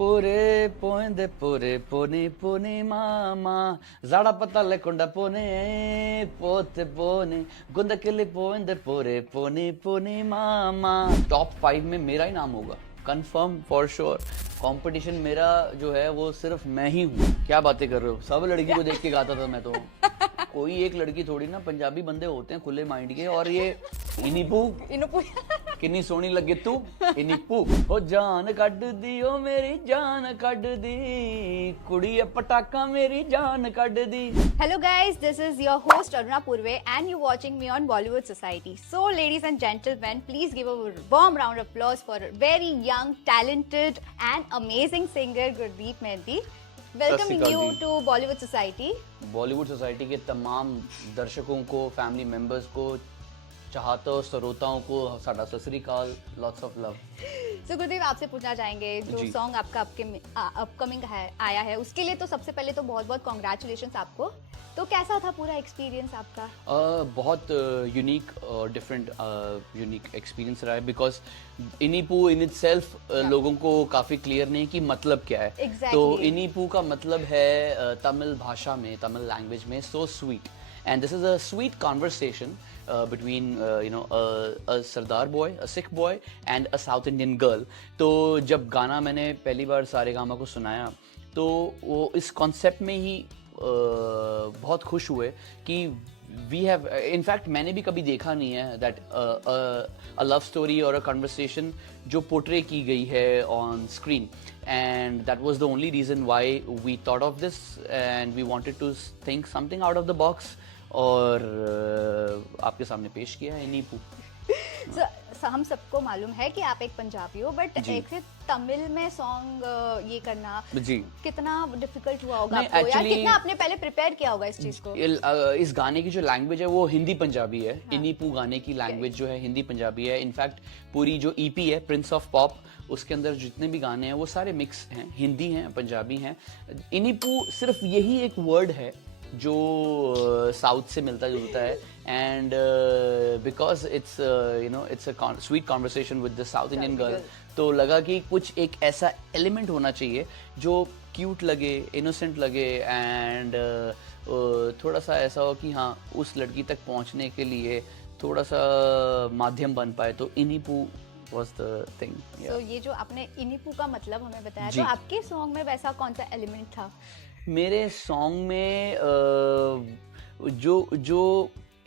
పూరే పోయిందే పూరే పోని పోని మామా జాడపత్త లేకుండా పోనే పోతే పోने गुंदकिली పోయిందే पूरे पोनी पोनी मामा। टॉप 5 में मेरा ही नाम होगा कंफर्म फॉर श्योर। कंपटीशन मेरा जो है वो सिर्फ मैं ही हूँ। क्या बातें कर रहे हो, सब लड़की को देख के गाता था मैं तो। कोई एक लड़की थोड़ी ना, पंजाबी बंदे होते हैं खुले माइंड के। और ये इनिपू किन्नी सोहनी लगे तू इनिपू हो जान कड दी ओ मेरी जान कड दी कुड़ी पटाका मेरी जान कड दी। Hello guys, this is your host Aruna Purve and you're watching me on Bollywood Society. So ladies and gentlemen, please give a warm round of applause for a very young, talented and amazing singer Gurdeep Mehndi. Welcoming you to Bollywood Society. Bollywood society के तमाम दर्शकों को, family members को, चाहतों श्रोताओं को साडा सत श्री अकाल, lots of love. So Gurdeep, आपसे पूछना चाहेंगे जो सॉन्ग आपका अपकमिंग आया है उसके लिए तो सबसे पहले तो बहुत बहुत कॉन्ग्रेचुलेशंस आपको। तो कैसा था पूरा एक्सपीरियंस आपका? बहुत यूनिक और डिफरेंट यूनिक एक्सपीरियंस रहा है बिकॉज इनिपू इन इटसेल्फ लोगों को काफ़ी क्लियर नहीं कि मतलब क्या है। Exactly. तो इनिपू का मतलब है तमिल भाषा में, तमिल लैंग्वेज में so sweet, and this is a sweet conversation between a Sardar boy, a Sikh boy and a south Indian girl. तो जब गाना मैंने पहली बार सारेगामा को सुनाया तो वो इस कॉन्सेप्ट में ही बहुत खुश हुए कि वी हैव, इनफैक्ट मैंने भी कभी देखा नहीं है दैट अ लव स्टोरी और अ कन्वर्सेशन जो पोर्ट्रे की गई है on screen, and that was the only reason why we thought of this and we wanted to think something out of the box और आपके सामने पेश किया है नीपू। हम सबको मालूम है कि आप एक पंजाबी हो, बट एक से तमिल में सॉन्ग ये करना जी कितना डिफिकल्ट हुआ होगा आपको, या कितना आपने पहले प्रिपेयर किया होगा इस चीज को? इस गाने की जो लैंग्वेज है वो हिंदी पंजाबी है। हाँ। इनिपू गाने की लैंग्वेज जो है हिंदी पंजाबी है। इनफैक्ट पूरी जो ईपी है प्रिंस ऑफ पॉप, उसके अंदर जितने भी गाने हैं वो सारे मिक्स हैं, हिंदी हैं, पंजाबी हैं। इनिपू सिर्फ यही एक वर्ड है जो साउथ से मिलता जुलता है, and because it's it's a sweet conversation with the south Indian girl, तो लगा कि कुछ एक ऐसा एलिमेंट होना चाहिए जो क्यूट लगे, इनोसेंट लगे, एंड थोड़ा सा ऐसा हो कि हाँ उस लड़की तक पहुंचने के लिए थोड़ा सा माध्यम बन पाए। तो इनिपू was the thing. So ये जो आपने इनिपू का मतलब हमें बताया, तो आपके सॉन्ग में वैसा कौन सा एलिमेंट था? मेरे सॉन्ग में जो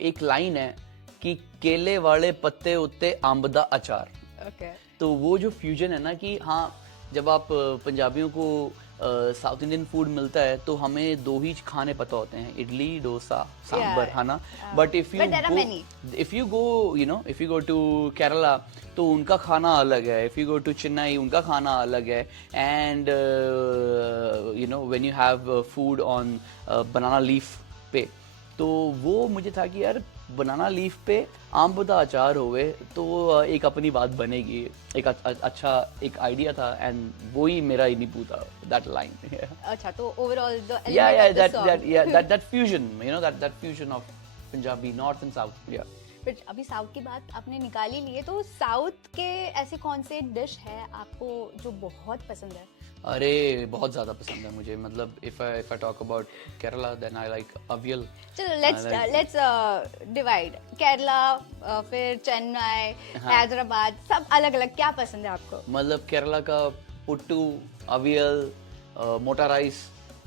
एक लाइन है कि केले वाले पत्ते उत्ते अंब दा अचार। Okay. तो वो जो फ्यूजन है ना कि हाँ जब आप पंजाबियों को साउथ इंडियन फूड मिलता है तो हमें दो ही खाने पता होते हैं, इडली, डोसा, सांबर, है ना। But if you go to Kerala तो उनका खाना अलग है, if you go to Chennai उनका खाना अलग है, and when you have food on banana leaf पे, तो वो मुझे था कि यार बनाना लीफ पे आम दा अचार होवे तो एक अपनी बात बनेगी, एक अच्छा एक आइडिया था, एंड वो ही मेरा इनिपू था, दैट लाइन। अच्छा, तो overall that fusion, that fusion of Punjabi north and south. या बट अभी साउथ की बात आपने निकाल ही ली है, तो साउथ के ऐसे कौन से डिश है आपको जो बहुत पसंद है? अरे बहुत ज्यादा पसंद है मुझे, मतलब if I talk about Kerala then I like avial. चलो लेट्स डिवाइड, केरला, फिर चेन्नई, हैदराबाद, सब अलग अलग, क्या पसंद है आपको? मतलब केरला का पुट्टू, अवियल, मोटा राइस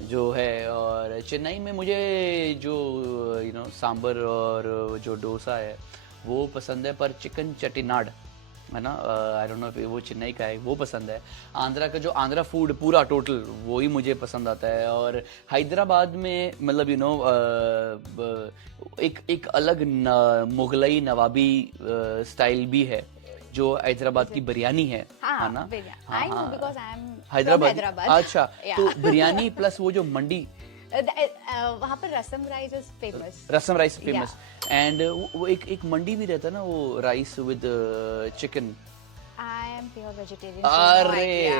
जो है, और चेन्नई में मुझे जो सांबर और जो डोसा है वो पसंद है, पर चिकन चट्टीनाड है ना, आई डोंट नो वो चेन्नई का है, वो पसंद है। आंध्रा का जो आंध्रा फूड पूरा टोटल वो ही मुझे पसंद आता है। और हैदराबाद में मतलब एक अलग मुगलई नवाबी स्टाइल भी है जो हैदराबाद की बिरयानी है, है ना। हैदराबाद, अच्छा। तो बिरयानी प्लस वो जो मंडी, वहाँ पर rasam rice is famous, rasam rice famous, and वो एक मंडी भी रहता है ना, वो rice with chicken. I am pure vegetarian. अरे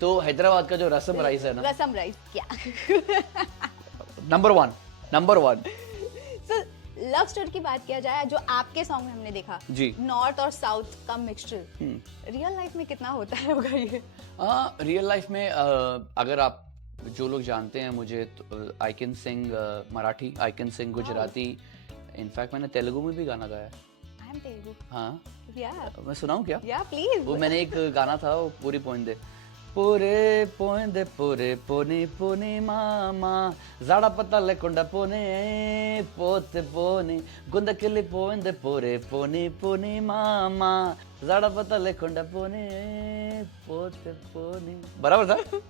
तो हैदराबाद का जो रसम राइस है ना, रसम राइस क्या number one. So love story की बात किया जाए, जो आपके सॉन्ग में हमने देखा जी। नॉर्थ और साउथ का मिक्सचर, रियल लाइफ में कितना होता है होगा ये? रियल लाइफ में अगर आप जो लोग जानते हैं मुझे, I can sing Marathi, I can sing Gujarati, in fact मैंने तेलुगु में भी गाना गाया है। I am Telugu. हाँ, या मैं सुनाऊं क्या? या प्लीज। वो मैंने एक गाना था, वो पूरी पोइंदे पूरे पोइंदे पूरे पोनी पोनी मामा जाड़ा पता लेकुंडा पोने पोते पोनी गुंदकिली पोइंदे पूरे पोनी पोनी मामा जाड़ा पता लेकुंडा पोने पोते पोनी। बराबर था?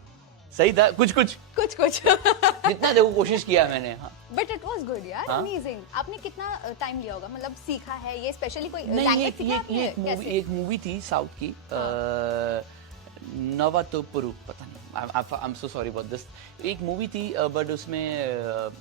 सही था? कुछ कुछ कुछ जितना देखो कोशिश किया मैंने। हाँ, बट इट वाज गुड यार, हाँ? अमेजिंग। आपने कितना टाइम लिया होगा, मतलब सीखा है ये स्पेशली कोई नहीं, लैंग्वेज सीखा आपने? कैसे? एक मूवी थी साउथ की, नवातोपुरु, पता नहीं, I am so sorry about this. एक मूवी थी बट उसमें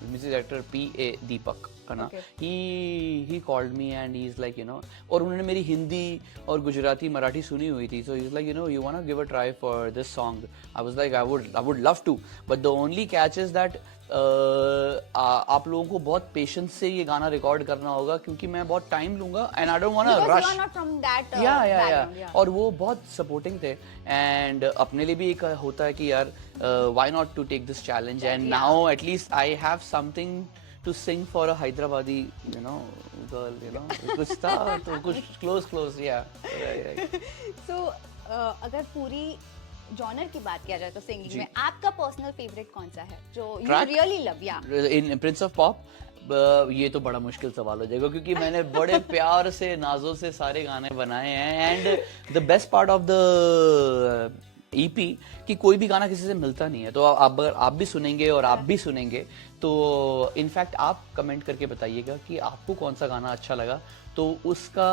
म्यूजिक डायरेक्टर P.A. दीपक है ना, he called me and he is like you no, और उन्होंने मेरी हिंदी और गुजराती मराठी सुनी हुई थी, so he is like you know you want to give a try for this song. I was like I would love to, but the only catch is that आप लोगों को बहुत पेशेंस से ये गाना रिकॉर्ड करना होगा, क्योंकि मैं बहुत टाइम लूंगा and I don't want to Because rush. you are not from that या background, yeah. और वो बहुत सपोर्टिंग थे, एंड अपने लिए भी एक होता है कि यार why not to take this challenge, and now at least I have something to sing for a Hyderabadi you know girl, you know कुछ था तो कुछ क्लोज या। So, अगर पूरी जॉनर की बात किया जाए तो सिंगिंग में आपका पर्सनल फेवरेट कौन सा है जो यू Track? Really love? या इन प्रिंस ऑफ पॉप, ये तो बड़ा मुश्किल सवाल हो जाएगा, क्योंकि मैंने बड़े प्यार से नाजों से सारे गाने बनाए हैं, and the best part of the EP कि कोई भी गाना किसी से मिलता नहीं है, तो अगर आप भी सुनेंगे और आप भी सुनेंगे तो इनफैक्ट आप कमेंट करके बताइएगा कि आपको कौन सा गाना अच्छा लगा, तो उसका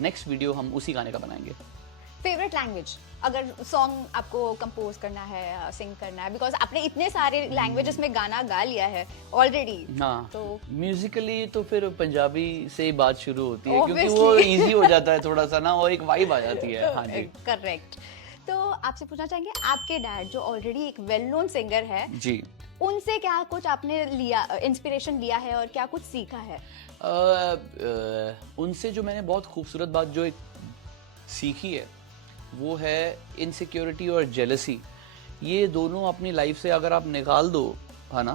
नेक्स्ट वीडियो हम उसी गाने का बनाएंगे। फेवरेट लैंग्वेज, अगर सॉन्ग आपको कंपोज करना है, सिंग करना है, बिकॉज आपने इतने सारे लैंग्वेजेस में गाना गा लिया है ऑलरेडी। हाँ, तो म्यूजिकली तो फिर पंजाबी से ही बात शुरू होती है, क्योंकि वो Obviously. इजी हो जाता है थोड़ा सा ना, और एक वाइब आ जाती है। हाँ जी, करेक्ट। तो आपसे पूछना चाहेंगे, आपके डैड जो ऑलरेडी एक वेल नोन सिंगर है, जी। उनसे क्या कुछ आपने लिया, इंस्पिरेशन लिया है और क्या कुछ सीखा है? उनसे जो मैंने बहुत खूबसूरत बात जो एक सीखी है वो है इनसिक्योरिटी और जेलसी। ये दोनों अपनी लाइफ से अगर आप निकाल दो, है ना,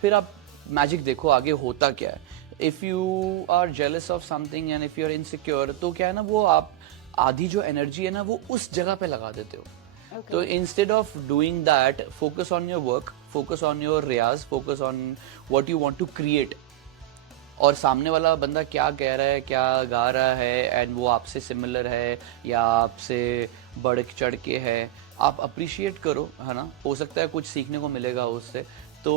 फिर आप मैजिक देखो आगे होता क्या है। If you are jealous of something and if you are insecure, तो क्या है ना, वो आप आधी जो एनर्जी है ना वो उस जगह पे लगा देते हो। Okay. तो instead of doing that, focus on your work, focus on your riyaz, focus on what you want to create, और सामने वाला बंदा क्या कह रहा है, क्या गा रहा है, एंड वो आपसे सिमिलर है या आपसे बढ़ चढ़ के है, आप अप्रिशिएट करो, है ना, हो सकता है कुछ सीखने को मिलेगा उससे। तो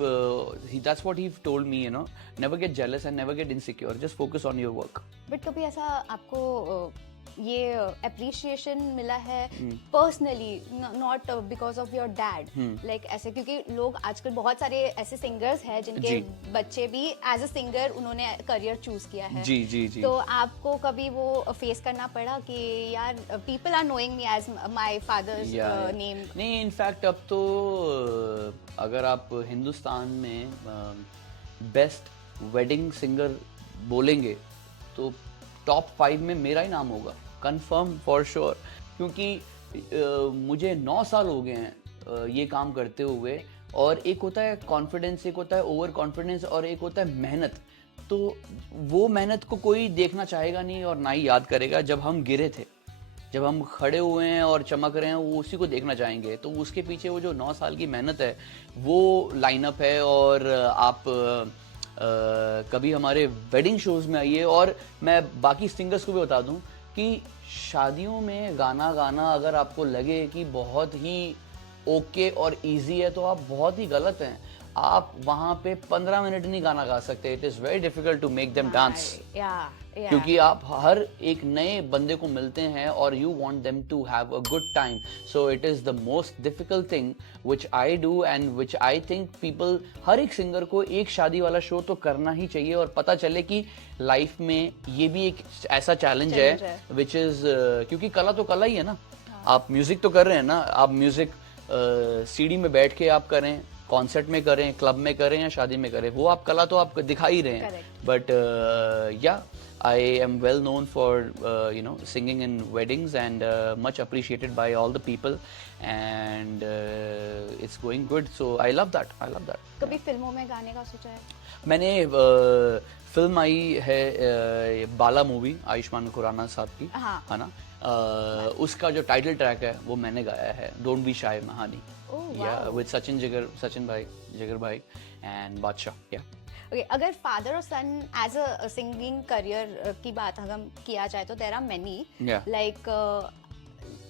that's what he told me, you know, never get jealous and never get insecure, just focus on your work. But कभी ऐसा आपको ये अप्रिशिएशन मिला है personally, not because of your dad, like ऐसे, क्योंकि लोग आजकल बहुत सारे ऐसे सिंगर्स हैं जिनके जी। बच्चे भी एज अ सिंगर उन्होंने करियर चूज किया है। जी जी जी। तो आपको कभी वो फेस करना पड़ा कि यार people are knowing me as my father's name? नहीं, इनफैक्ट अब तो अगर आप हिंदुस्तान में बेस्ट वेडिंग सिंगर बोलेंगे तो टॉप 5 में मेरा ही नाम होगा, कंफर्म फॉर श्योर, क्योंकि मुझे 9 साल हो गए हैं ये काम करते हुए, और एक होता है कॉन्फिडेंस, एक होता है ओवर कॉन्फिडेंस, और एक होता है मेहनत। तो वो मेहनत को कोई देखना चाहेगा नहीं और ना ही याद करेगा। जब हम गिरे थे, जब हम खड़े हुए हैं और चमक रहे हैं, वो उसी को देखना चाहेंगे। तो उसके पीछे वो जो 9 साल की मेहनत है वो लाइनअप है। और आप कभी हमारे वेडिंग शोज में आइए, और मैं बाकी सिंगर्स को भी बता दूं कि शादियों में गाना गाना अगर आपको लगे कि बहुत ही ओके और इजी है, तो आप बहुत ही गलत हैं। आप वहां पे 15 मिनट नहीं गाना गा सकते। It is very difficult to make them dance, क्योंकि आप हर एक नए बंदे को मिलते हैं और you want them to have a good time. So it is the most difficult thing which I do and which I think people, हर एक सिंगर को एक शादी वाला शो तो करना ही चाहिए, और पता चले कि लाइफ में ये भी एक ऐसा चैलेंज है विच इज, क्योंकि कला तो कला ही है ना। आप म्यूजिक तो कर रहे हैं ना, आप म्यूजिक सीडी में बैठ के आप करें, कॉन्सर्ट में करें, क्लब में करें या शादी में करें, वो आप कला तो आप दिखा ही रहे हैं. Correct. But I am well known for singing in weddings and much appreciated by all the people, and it's going good. So I love that. I love that. कभी फिल्मों में गाने का सोचा है? मैंने फिल्म आई है बाला मूवी, आयुष्मान खुराना साहब की, हाँ. है ना. उसका जो टाइटल ट्रैक है वो मैंने गाया है, डोंट बी शाय महानी. Oh, yeah wow. With Jigar भाई एंड बादशाह. या Okay, अगर फादर और son as a singing career की बात अगर किया जाए तो there are many, Yeah. Like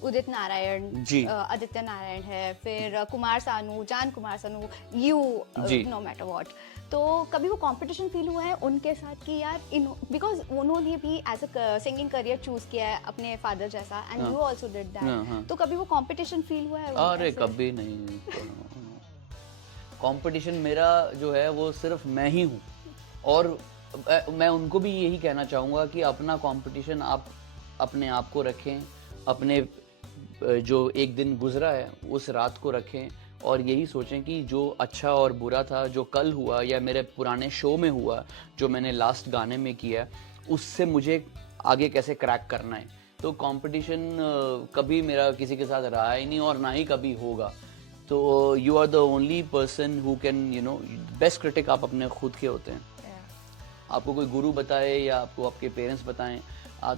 Udit Narayan, ji. Aditya Narayan है, फिर Kumar Sanu, Jaan Kumar Sanu, you, ji. No matter what. तो कभी वो कंपटीशन फील हुआ है उनके साथ कि यार बिकॉज उन्होंने भी as a singing career choose किया है अपने फादर जैसा, एंड यू आल्सो डिड हाँ. दैट. तो कभी वो कंपटीशन फील हुआ है? अरे ऐसे? कभी नहीं. कंपटीशन मेरा जो है वो सिर्फ मैं ही हूँ, और मैं उनको भी यही कहना चाहूँगा कि अपना कंपटीशन आप अपने आप को रखें, अपने जो एक दिन गुजरा है उस रात को रखें, और यही सोचें कि जो अच्छा और बुरा था, जो कल हुआ या मेरे पुराने शो में हुआ, जो मैंने लास्ट गाने में किया, उससे मुझे आगे कैसे क्रैक करना है. तो कंपटीशन कभी मेरा किसी के साथ रहा ही नहीं और ना ही कभी होगा. तो you are the only person who can best critic आप अपने खुद के होते हैं. आपको कोई गुरु बताए या आपको आपके पेरेंट्स बताएं,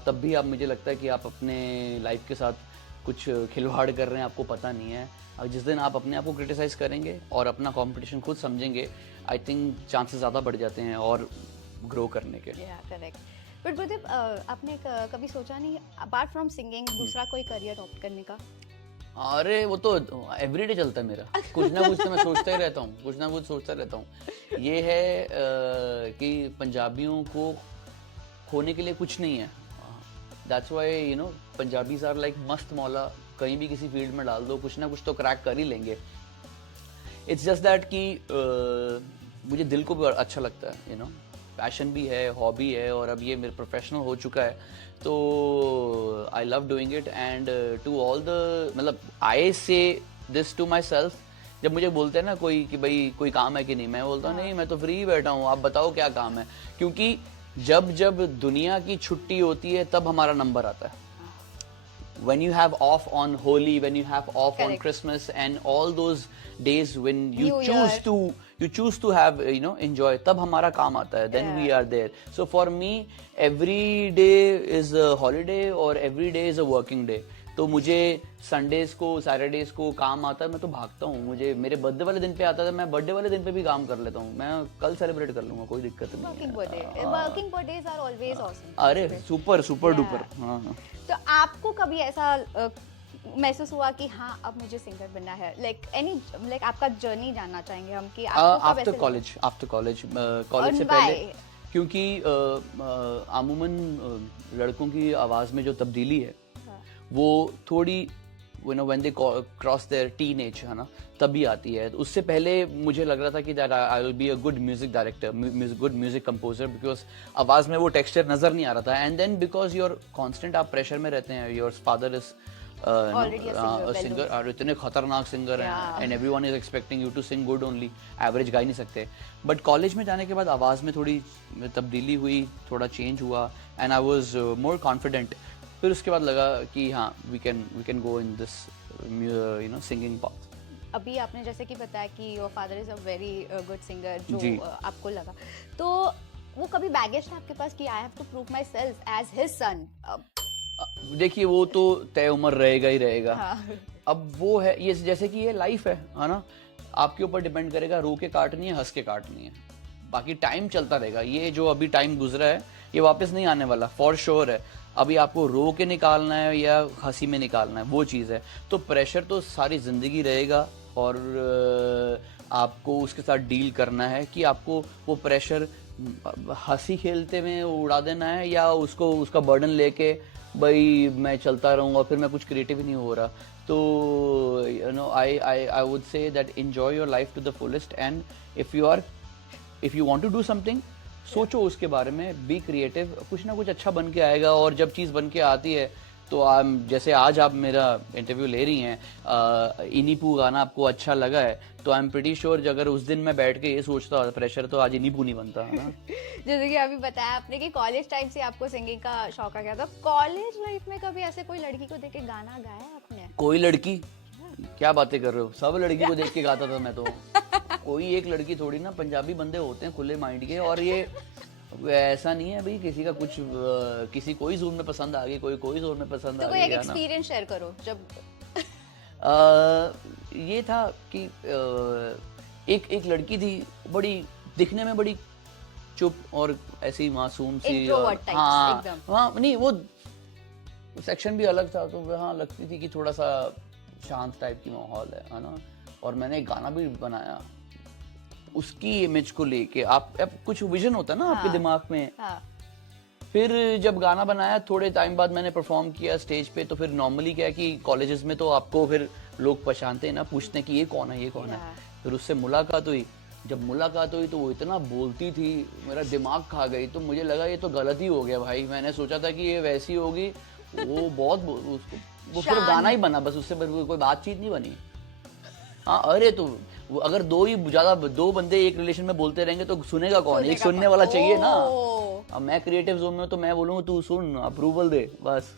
तब भी आप, मुझे लगता है कि आप अपने लाइफ के साथ कुछ खिलवाड़ कर रहे हैं, आपको पता नहीं है. और जिस दिन आप अपने आप को क्रिटिसाइज करेंगे और अपना कंपटीशन खुद समझेंगे, आई थिंक चांसेस ज़्यादा बढ़ जाते हैं और ग्रो करने के. करेक्ट. बट बुद्धीप, आपने कभी सोचा नहीं अपार्ट फ्रॉम सिंगिंग दूसरा कोई करियर ऑप्ट करने का? अरे वो तो एवरीडे चलता है मेरा, कुछ ना कुछ तो मैं सोचता ही रहता हूँ, कुछ ना कुछ सोचता रहता हूँ. ये है कि पंजाबियों को खोने के लिए कुछ नहीं है. That's why Punjabis are like मस्त मौला, कहीं भी किसी फील्ड में डाल दो कुछ ना कुछ तो क्रैक कर ही लेंगे. इट्स जस्ट दैट कि मुझे दिल को भी अच्छा लगता है, पैशन भी है, हॉबी है, और अब ये मेरा प्रोफेशनल हो चुका है. तो I love doing it, and to all the, मतलब आई से दिस टू माई सेल्फ. जब मुझे बोलते हैं ना कोई कि भाई कोई काम है कि नहीं, मैं बोलता हूँ नहीं, मैं तो फ्री ही बैठा हूँ, आप बताओ क्या काम है. क्योंकि जब जब दुनिया की छुट्टी होती है तब हमारा नंबर आता है. When you have off on Holi, when you have off on Correct. Christmas, and all those days when you New choose to have enjoy, तब हमारा काम आता है. Then we are there. So for me, every day is a holiday or every day is a working day. तो मुझे Sundays को, Saturdays को काम आता है, मैं तो भागता हूँ. मुझे मेरे बर्थडे वाले दिन पे आता था, मैं बर्थडे वाले दिन पे भी काम कर लेता हूँ. मैं कल सेलिब्रेट कर लूंगा, कोई दिक्कत नहीं वर्किंग है. Birthday, working birthdays are always awesome. अरे सुपर डुपर. हाँ. तो आपको कभी ऐसा महसूस हुआ कि हाँ अब मुझे सिंगर बनना है, लाइक आपका जर्नी जानना चाहेंगे हम कि आपको कब आफ्टर कॉलेज कॉलेज से पहले, क्योंकि अमूमन लड़कों की आवाज़ में जो तब्दीली है वो थोड़ी when they cross their teenage, है ना, तभी आती है. उससे पहले मुझे लग रहा था कि that I will be a good music director, good music composer, because आवाज़ में वो texture नज़र नहीं आ रहा था. And then because you're constant, आप pressure में रहते हैं, your father is Already a singer, और इतने खतरनाक सिंगर हैं, and everyone is expecting you to sing good only, average गा ही नहीं सकते. But कॉलेज में जाने के बाद आवाज़ में थोड़ी तब्दीली हुई, थोड़ा चेंज हुआ, and I was more confident. फिर उसके बाद लगा कि हाँ we can go in this singing path. अभी आपने जैसे कि बताया कि your father is a very good singer, जो जी. आपको लगा, तो वो कभी बैगेज था आपके पास कि I have to prove myself as his son? देखिए वो तो तय उम्र रहेगा ही रहेगा. हाँ. अब वो है, ये जैसे कि ये लाइफ है ना, आपके ऊपर डिपेंड करेगा, रो के काटनी है, हंस के काटनी है. बाकी टाइम चलता रहेगा. ये जो अभी टाइम गुजरा है ये वापस नहीं आने वाला, फॉर श्योर है. अभी आपको रो के निकालना है या हंसी में निकालना है, वो चीज़ है. तो प्रेशर तो सारी ज़िंदगी रहेगा, और आपको उसके साथ डील करना है कि आपको वो प्रेशर हंसी खेलते में उड़ा देना है या उसका बर्डन लेके भाई मैं चलता रहूँगा, फिर मैं कुछ क्रिएटिव ही नहीं हो रहा. तो I would say that enjoy your life to the fullest, and if you want to do something, सोचो उसके बारे में, बी क्रिएटिव, कुछ ना कुछ अच्छा बन के आएगा. और जब चीज़ बन के आती है तो जैसे आज आप मेरा इंटरव्यू ले रही हैं, इनीपू गाना आपको अच्छा लगा है, तो आई एम प्रीटी श्योर अगर उस दिन मैं बैठ के ये सोचता प्रेशर, तो आज इनीपू नहीं बनता है ना। जैसे कि अभी बताया आपने कि कॉलेज टाइम से आपको सिंगिंग का शौक आ गया था, कॉलेज लाइफ में कभी ऐसे कोई लड़की को देख के गाना गाया आपने? कोई लड़की, क्या बातें कर रहे हो, सब लड़की को देख के गाता था मैं तो। कोई एक लड़की थोड़ी ना, पंजाबी बंदे होते हैं खुले माइंड के, और ये ऐसा नहीं है भाई किसी का कुछ किसी कोई जोन में पसंद आ गई, कोई जोन में पसंद तो आ कोई गई एक है ना। एक्सपीरियंस शेयर करो जब ये था कि एक लड़की थी, बड़ी दिखने में बड़ी चुप और ऐसी मासूम सी, Introvert types, हाँ एकदम। हाँ, नहीं वो सेक्शन भी अलग था, तो हाँ लगती थी कि थोड़ा सा शांत टाइप की माहौल है ना। और मैंने एक गाना भी बनाया उसकी इमेज को लेके। आप कुछ विजन होता है ना आपके दिमाग में। हाँ। फिर जब गाना बनाया, थोड़े टाइम बाद मैंने परफॉर्म किया स्टेज पे, तो फिर नॉर्मली क्या है कि कॉलेजेस में तो आपको फिर लोग पहचानते हैं ना, पूछते हैं कि ये कौन है, ये कौन है। फिर उससे मुलाकात हुई। जब मुलाकात हुई तो वो इतना बोलती थी, मेरा दिमाग खा गई। तो मुझे लगा ये तो गलत ही हो गया भाई। मैंने सोचा था कि ये वैसी होगी, वो बहुत वो फिर गाना ही बना बस, उससे कोई बातचीत नहीं बनी। हाँ, अरे तो अगर दो बंदे एक रिलेशन में बोलते रहेंगे तो सुनेगा कौन? एक सुनने वाला चाहिए ना। अब मैं क्रिएटिव जोन में हूं तो मैं बोलूंगा तू सुन, अप्रूवल दे बस।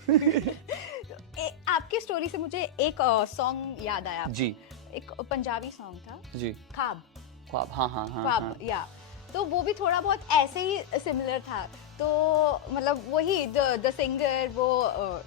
आपकी स्टोरी से मुझे एक सॉन्ग याद आया जी। एक पंजाबी सॉन्ग था जी, ख्वाब। ख्वाब, हाँ हाँ हाँ, ख्वाब, हाँ। या तो वो भी थोड़ा बहुत ऐसे ही सिमिलर था। तो मतलब वही द सिंगर, वो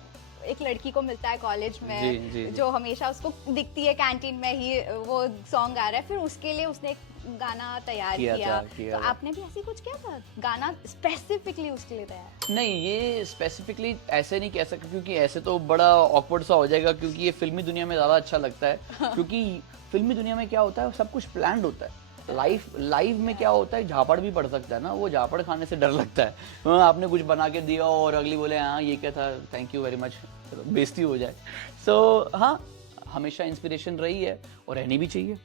एक लड़की को मिलता है कॉलेज में, जी, जी, जो हमेशा उसको दिखती है कैंटीन में ही, वो सॉन्ग आ रहा है, फिर उसके लिए उसने एक गाना तैयार किया। तो आपने भी ऐसे ही कुछ किया था, गाना स्पेसिफिकली उसके लिए तैयार? नहीं, ये स्पेसिफिकली ऐसे नहीं कह सकते, क्योंकि ऐसे तो बड़ा ऑकवर्ड सा हो जाएगा, क्योंकि ये फिल्मी दुनिया में ज्यादा अच्छा लगता है। क्योंकि फिल्मी दुनिया में क्या होता है, सब कुछ प्लान्ड होता है। लाइव में क्या होता है, झापड़ भी पड़ सकता है ना, वो झापड़ खाने से डर लगता है। हाँ, आपने कुछ बना के दिया और अगली बोले हाँ ये क्या था, थैंक यू वेरी मच, बेइज्जती हो जाए। सो हाँ, हमेशा इंस्पिरेशन रही है और रहनी भी चाहिए।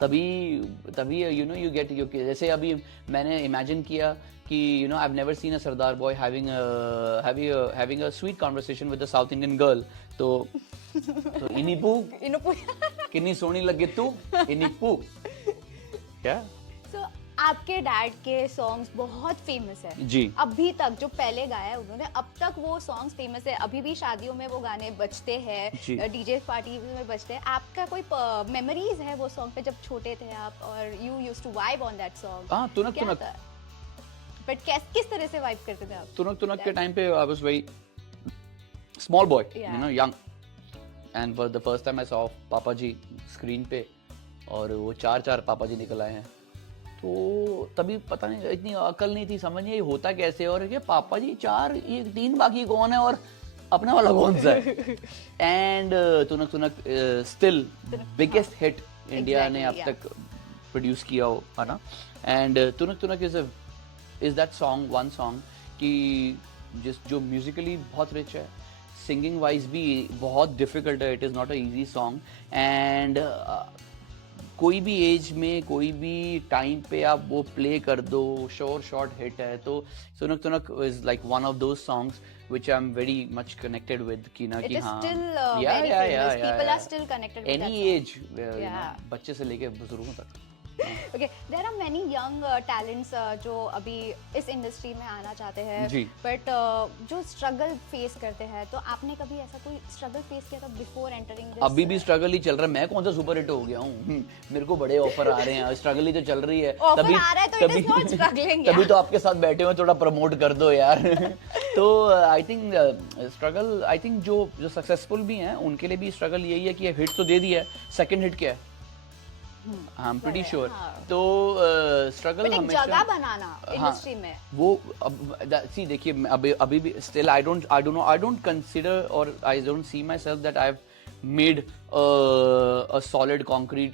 तभी यू गेट जैसे अभी मैंने इमेजिन किया कि I've never seen a Sardar boy having a sweet conversation with a South Indian girl. तो इनीपू कितनी सोहनी लगे तू, इनीपू क्या। So, आपके डैड के सॉन्ग्स बहुत फेमस है जी। अभी तक, जो पहले गाया है उन्होंने, अब तक वो सॉन्ग्स फेमस है। अभी भी शादियों में वो गाने बजते हैं, डीजे पार्टी में बजते हैं। आपका कोई मेमोरीज है वो सॉन्ग पे, जब छोटे थे आप और you used to vibe on that song? हाँ, तुनक तुनक। बट किस तरह से वाइब करते थे आप? तुनक तुनक के टाइम पे I was very small boy, young, and for the first time I saw पापा जी स्क्रीन पे, और वो चार पापा जी निकल आए हैं। तो तभी पता नहीं, इतनी अकल नहीं थी, समझ नहीं होता कैसे, और ये पापा जी 4, ये 3, बाकी कौन है और अपना वाला कौन सा है। And Tunak Tunak still biggest hit India ने अब तक प्रोड्यूस किया हो, है ना। And Tunak Tunak is that song, one song कि जो म्यूजिकली बहुत रिच है, सिंगिंग वाइज भी बहुत डिफिकल्ट है, it is not a easy song. And कोई भी एज में, कोई भी टाइम पे आप वो प्ले कर दो, शॉर्ट हिट है। तो Tunak Tunak is like one of those songs which I am very much connected with, कि ना कि हाँ, people are still connected with any age, बच्चे से लेके बुजुर्गों तक। Okay, there are many young talents जो अभी इस इंडस्ट्री में आना चाहते हैं, बट जो स्ट्रगल फेस करते हैं। तो आपने कभी ऐसा कोई स्ट्रगल फेस किया था बिफोर एंटरिंग दिस? अभी भी स्ट्रगल ही चल रहा है, मैं कौन सा सुपर हिट हो गया हूँ? मेरे को बड़े ऑफर आ रहे हैं, स्ट्रगल ही तो चल रही है। तभी आ रहा है तो it is not struggling, तभी तो आपके साथ बैठे हुए, थोड़ा प्रमोट कर दो यार। तो I think struggle, I think जो सक्सेसफुल भी हैं उनके लिए भी स्ट्रगल यही है कि हिट तो दे दिया है, सेकंड हिट क्या है, आई एम प्रीटी श्योर। तो स्ट्रगल हमेशा जगह बनाना इंडस्ट्री में, वो सी देखिए, अभी भी स्टिल आई डोंट कंसीडर और I don't see my self that I have made a solid concrete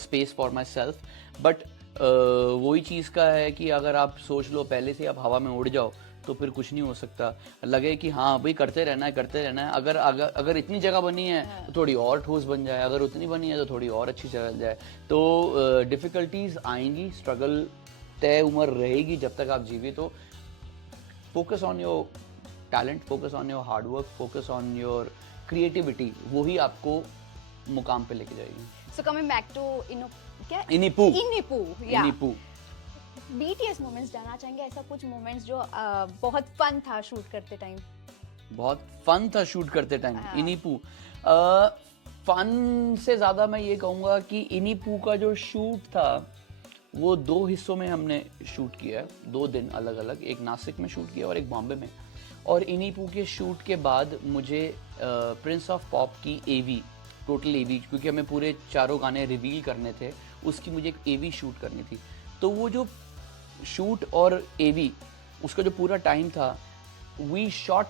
space for my self. But वही चीज़ का है कि अगर आप सोच लो पहले से आप हवा में उड़ जाओ तो फिर कुछ नहीं हो सकता। लगे कि हाँ भाई करते रहना है। अगर इतनी जगह बनी है तो थोड़ी और ठोस बन जाए, अगर उतनी बनी है तो थोड़ी और अच्छी चल जाए। तो डिफिकल्टीज आएंगी, स्ट्रगल तय उम्र रहेगी जब तक आप जीवित हो। Focus on your talent, focus on your hard work, focus on your creativity, वो ही आपको मुकाम पे लेके जाएगी. So coming back to क्या? इनिपू. Yeah. इनिपू. BTS मोमेंट्स जानना चाहेंगे, ऐसा कुछ मोमेंट्स जो बहुत फन था शूट करते टाइम. बहुत फन था शूट करते टाइम. हाँ. इनिपू फन से ज्यादा मैं ये कहूँगा कि इनिपू का जो शूट था वो 2 हिस्सों में हमने शूट किया है, 2 दिन अलग अलग, एक नासिक में शूट किया और एक बॉम्बे में. और इनिपू के शूट के बाद मुझे प्रिंस ऑफ पॉप की एवी, टोटल एवी, क्योंकि हमें पूरे 4 गाने रिवील करने थे, उसकी मुझे एक एवी शूट करनी थी. तो वो जो शूट और एवी, उसका जो पूरा टाइम था, we shot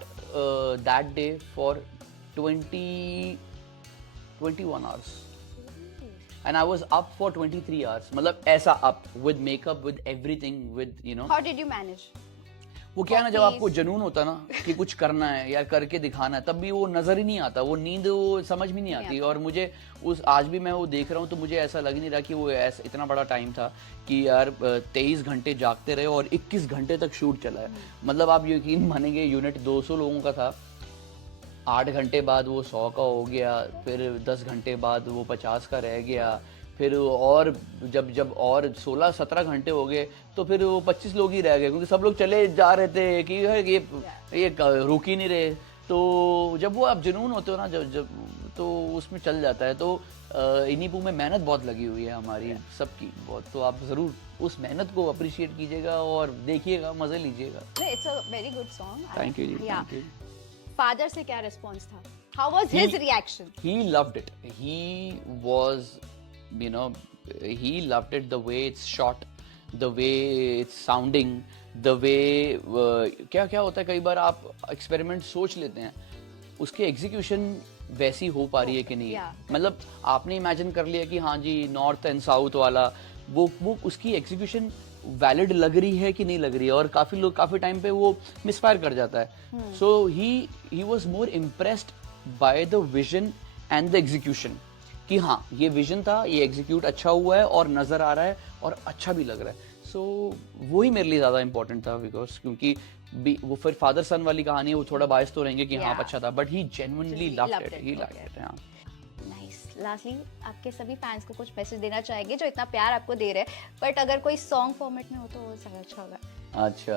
that day for 21 hours and I was up for 23 hours. मतलब ऐसा up with makeup, with everything, with you know. How did you manage? वो क्या है ना, जब आपको जुनून होता ना कि कुछ करना है या करके दिखाना है, तब भी वो नजर ही नहीं आता, वो नींद वो समझ भी नहीं आती. और मुझे उस आज भी मैं वो देख रहा हूँ तो मुझे ऐसा लग नहीं रहा कि वो ऐसा इतना बड़ा टाइम था कि यार 23 घंटे जागते रहे और 21 घंटे तक शूट चला है. मतलब आप यकीन मानेंगे, यूनिट 200 लोगों का था, 8 घंटे बाद वो 100 का हो गया, फिर 10 घंटे बाद वो 50 का रह गया, फिर और जब और 16-17 घंटे हो गए तो फिर वो 25 लोग ही रह गए, क्योंकि सब लोग चले जा रहे थे कि ये रुक ही नहीं रहे. तो जब वो आप जुनून होते हो ना, जब तो उसमें चल जाता है. तो इनिपू में मेहनत बहुत लगी हुई है हमारी सबकी बहुत, तो आप ज़रूर उस मेहनत को अप्रिशिएट कीजिएगा और देखिएगा, मज़े लीजिएगा. It's a very good song. Thank you जी. Yeah. Thank you. फादर से क्या रिस्पॉन्स था? How was his reaction? He loved it. He was, you know, he loved it, the way it's shot, the way it's sounding, the way क्या होता है, कई बार आप experiment सोच लेते हैं, उसके एग्जीक्यूशन वैसी हो पा रही है कि नहीं. मतलब आपने इमेजिन कर लिया कि हाँ जी नॉर्थ एंड साउथ वाला, वो उसकी एग्जीक्यूशन वैलिड लग रही है कि नहीं लग रही है, और काफी टाइम पे वो मिसफायर कर जाता है. So he was more impressed by the vision and the execution, कि हाँ ये विजन था, ये एग्जीक्यूट अच्छा हुआ है और नजर आ रहा है और अच्छा भी लग रहा है. सो वो ही मेरे लिए ज्यादा इंपॉर्टेंट था, बिकॉज क्योंकि वो फिर फादर सन वाली कहानी है, वो थोड़ा बायस तो रहेंगे कि हाँ अच्छा था, but he genuinely loved it. He liked it. हाँ. नाइस. लास्टली आपके सभी फैंस को कुछ मैसेज देना चाहेंगे जो इतना प्यार आपको दे रहे हैं, बट अगर कोई सॉन्ग फॉर्मेट में हो तो वो ज्यादा अच्छा होगा. अच्छा.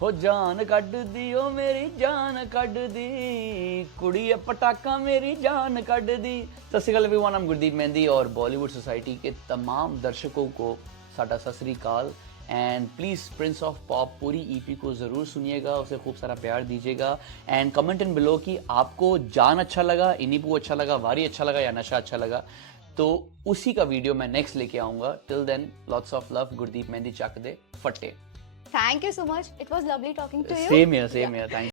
हो जान कड दी, ओ मेरी जान कड दी, कुड़ी पटाखा मेरी जान कड दी. सत श्री अकाल everyone, I am Gurdeep mehndi और बॉलीवुड सोसाइटी के तमाम दर्शकों को साडा सत श्री अकाल. And please Prince of pop पूरी ईपी को ज़रूर सुनिएगा, उसे खूब सारा प्यार दीजिएगा. एंड कमेंट इन बिलो कि आपको जान अच्छा लगा, इनिपू अच्छा लगा, वारी अच्छा लगा या नशा अच्छा लगा. तो उसी का वीडियो मैं नेक्स्ट लेके आऊँगा. Till then lots of love. Gurdeep Mehndi, Chak De Phatte. Thank you so much. It was lovely talking to you. Same here. Thank you.